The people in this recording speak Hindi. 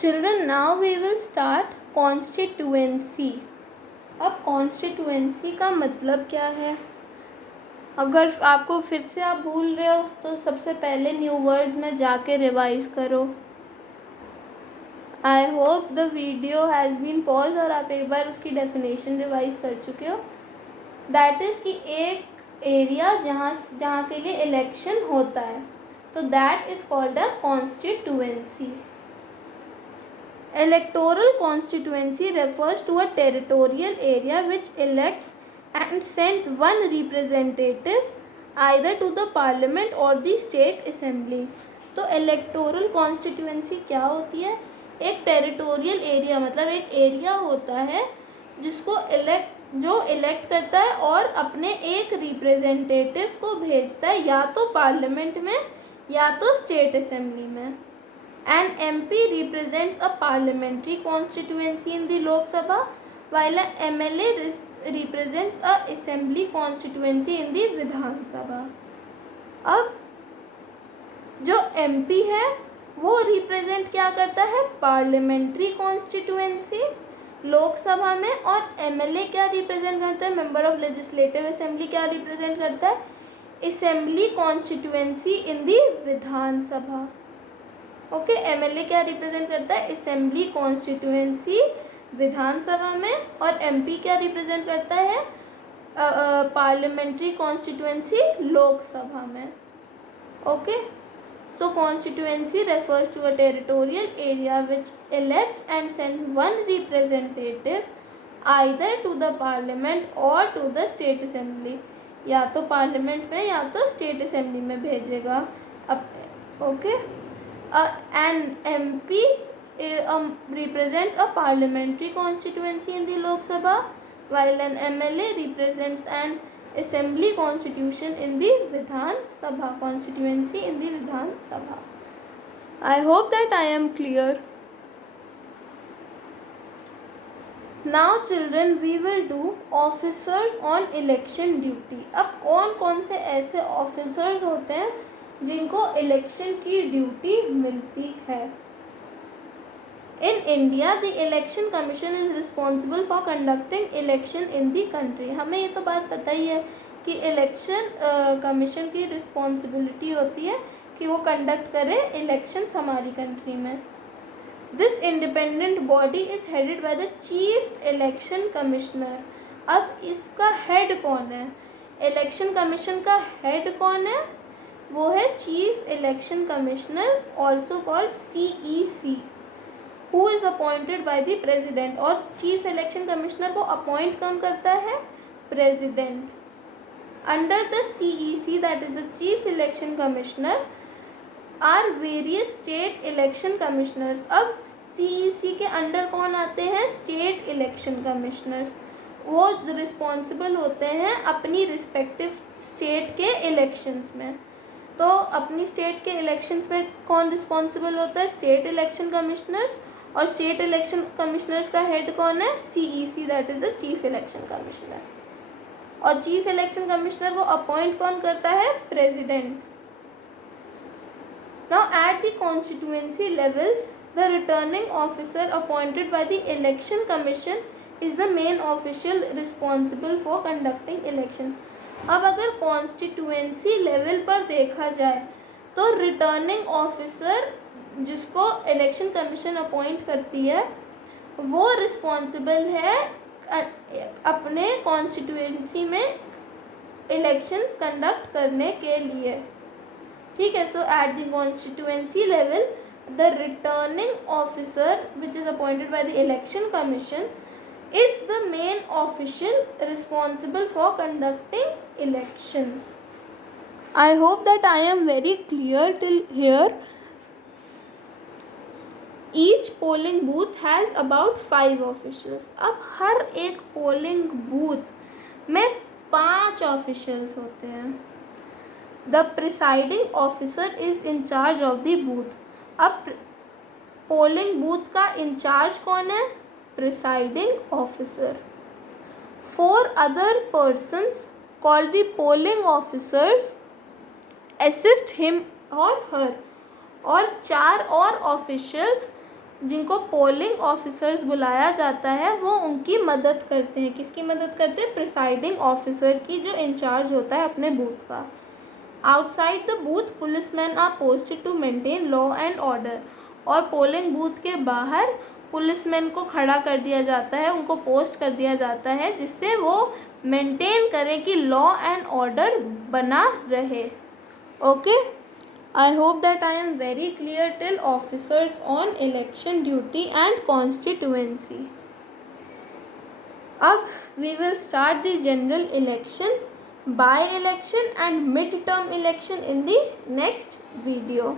Children, now we will start constituency. अब कॉन्स्टिट्यूएंसी का मतलब क्या है? अगर आपको फिर से आप भूल रहे हो तो सबसे पहले न्यू वर्ड्स में जाके रिवाइज करो. I hope the video has been pause और आप एक बार उसकी डेफिनेशन रिवाइज कर चुके हो. दैट इज़ कि एक एरिया जहाँ के लिए इलेक्शन होता है, तो that is called a constituency. Electoral constituency refers to a territorial area which elects and sends one representative either to the parliament or the state assembly. तो electoral constituency क्या होती है? एक territorial area मतलब एक एरिया होता है जिसको जो इलेक्ट करता है और अपने एक रिप्रेजेंटेटिव को भेजता है या तो पार्लियामेंट में या तो स्टेट असेंबली में. An MP represents a parliamentary constituency in the Lok Sabha, while an MLA represents a assembly constituency in the Vidhan Sabha. अब जो MP है वो रिप्रेजेंट क्या करता है? पार्लियामेंट्री कॉन्स्टिट्यूएंसी लोकसभा में. और MLA क्या रिप्रेजेंट करता है? मेंबर ऑफ लेजिस्लेटिव असेंबली क्या रिप्रेजेंट करता है? असेंबली कॉन्स्टिट्यूएंसी इन दी विधानसभा. ओके, एमएलए क्या रिप्रेजेंट करता है? असेंबली कॉन्स्टिट्यूएंसी विधानसभा में. और एमपी क्या रिप्रेजेंट करता है? पार्लियामेंट्री कॉन्स्टिट्यूएंसी लोकसभा में. Okay, so constituency refers to a territorial area which elects and sends one representative either to the parliament or to the state assembly. या तो पार्लियामेंट में या तो स्टेट असेंबली में भेजेगा. Okay, an MP represents a parliamentary constituency in the Lok Sabha, while an MLA represents an assembly constitution in the Vidhan Sabha constituency in the Vidhan Sabha. I hope that I am clear. Now children, we will do officers on election duty. अब कौन कौन से ऐसे ऑफिसर्स होते हैं जिनको इलेक्शन की ड्यूटी मिलती है? In India the election commission is responsible for conducting election in the country. हमें ये तो बात पता ही है कि इलेक्शन कमीशन की रिस्पॉन्सिबिलिटी होती है कि वो कंडक्ट करे इलेक्शंस हमारी कंट्री में. This independent body is headed by the chief election commissioner. अब इसका हेड कौन है? इलेक्शन कमीशन का हेड कौन है? वो है chief election commissioner, also called CEC, who is appointed by the president. और चीफ इलेक्शन कमिश्नर को अपॉइंट कौन करता है? President. Under the CEC, that is the chief election commissioner, are various state election commissioners. अब CEC के अंडर कौन आते हैं? State election commissioners. वो रिस्पॉन्सिबल होते हैं अपनी रिस्पेक्टिव स्टेट के इलेक्शंस में. तो अपनी स्टेट के इलेक्शंस में कौन रिस्पॉन्सिबल होता है? State election commissioners. और स्टेट इलेक्शन कमिश्नर्स का हेड कौन है? CEC, that is the chief election commissioner. और चीफ इलेक्शन कमिश्नर को अपॉइंट कौन करता है? President. Now at the constituency level the returning officer appointed by the election commission is the main official responsible for conducting elections. अब अगर कॉन्स्टिट्यूएंसी लेवल पर देखा जाए तो रिटर्निंग ऑफिसर जिसको इलेक्शन कमीशन अपॉइंट करती है वो रिस्पॉन्सिबल है अपने कॉन्स्टिट्यूएंसी में इलेक्शंस कंडक्ट करने के लिए. ठीक है, so at the constituency level the returning officer which is appointed by the election commission is the main official responsible for conducting elections. I hope that I am very clear till here. Each polling booth has about 5 officials. अब हर एक polling booth में 5 officials होते हैं. The presiding officer is in charge of the booth. अब polling booth का इंचार्ज कौन है? presiding officer. 4 other persons called the polling officers assist him or her. और 4 और officials जिनको पोलिंग ऑफिसर्स बुलाया जाता है वो उनकी मदद करते हैं। किसकी मदद करते हैं? प्रिसाइडिंग ऑफिसर की, जो इंचार्ज होता है अपने बूथ का। Outside the booth policeman are posted to maintain law and order. और पोलिंग बूथ के बाहर पुलिसमैन को खड़ा कर दिया जाता है, उनको पोस्ट कर दिया जाता है, जिससे वो मेंटेन करें कि लॉ एंड ऑर्डर बना रहे। Okay, I hope that I am very clear till officers on election duty and constituency. अब we will start the general election, by election and mid-term election in the next video.